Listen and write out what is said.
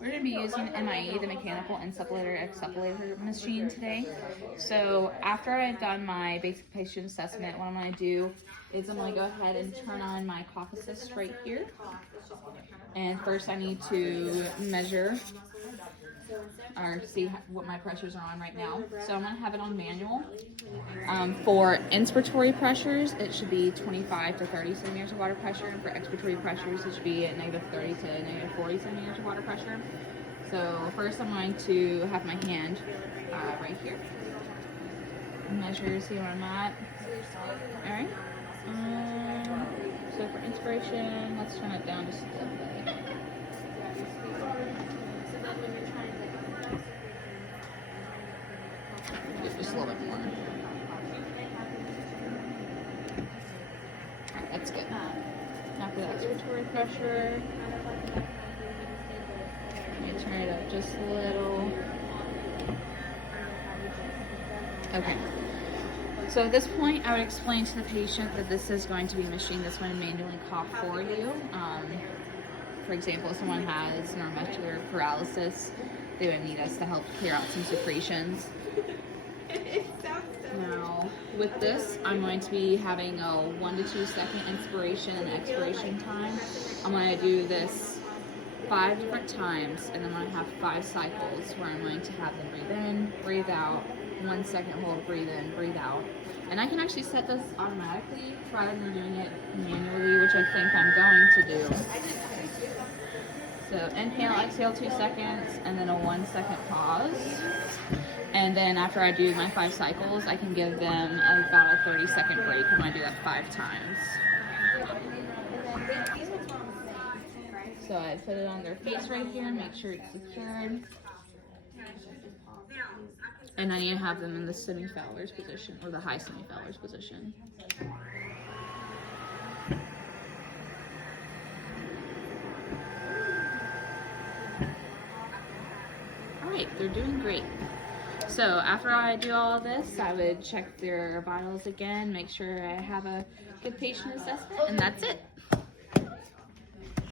We're going to be using MIE, the mechanical insufflator exsufflator machine today. So after I've done my basic patient assessment, what I'm going to do is I'm going to go ahead and turn on my cough assist right here. And first I need to measure or see what my pressures are on right now. So I'm going to have it on manual. For inspiratory pressures, it should be 25 to 30 centimeters of water pressure, and for expiratory pressures, it should be at negative 30 to negative 40 centimeters of water pressure. So first I'm going to have my hand right here. Measure, see where I'm at. All right. So for inspiration, let's turn it down just a little bit. Just a little bit more. Alright, that's good. After that, respiratory pressure. Let me turn it up just a little. Okay. So at this point, I would explain to the patient that this is going to be a machine that's going to manually cough for you. For example, if someone has neuromuscular paralysis, they would need us to help clear out some secretions. Now, with this, I'm going to be having a 1 to 2 second inspiration and expiration time. I'm going to do this 5 different times, and then I'm going to have 5 cycles where I'm going to have them breathe in, breathe out, 1 second hold, breathe in, breathe out. And I can actually set this automatically rather than doing it manually, which I think I'm going to do. So inhale, exhale 2 seconds, and then a 1 second pause. And then after I do my 5 cycles, I can give them about a 30-second break. I'm going to do that 5 times. So I put it on their face right here, make sure it's secured. And I need to have them in the semi-Fowler's position, or the high semi-Fowler's position. All right, they're doing great. So after I do all of this, I would check their vitals again, make sure I have a good patient assessment, and that's it.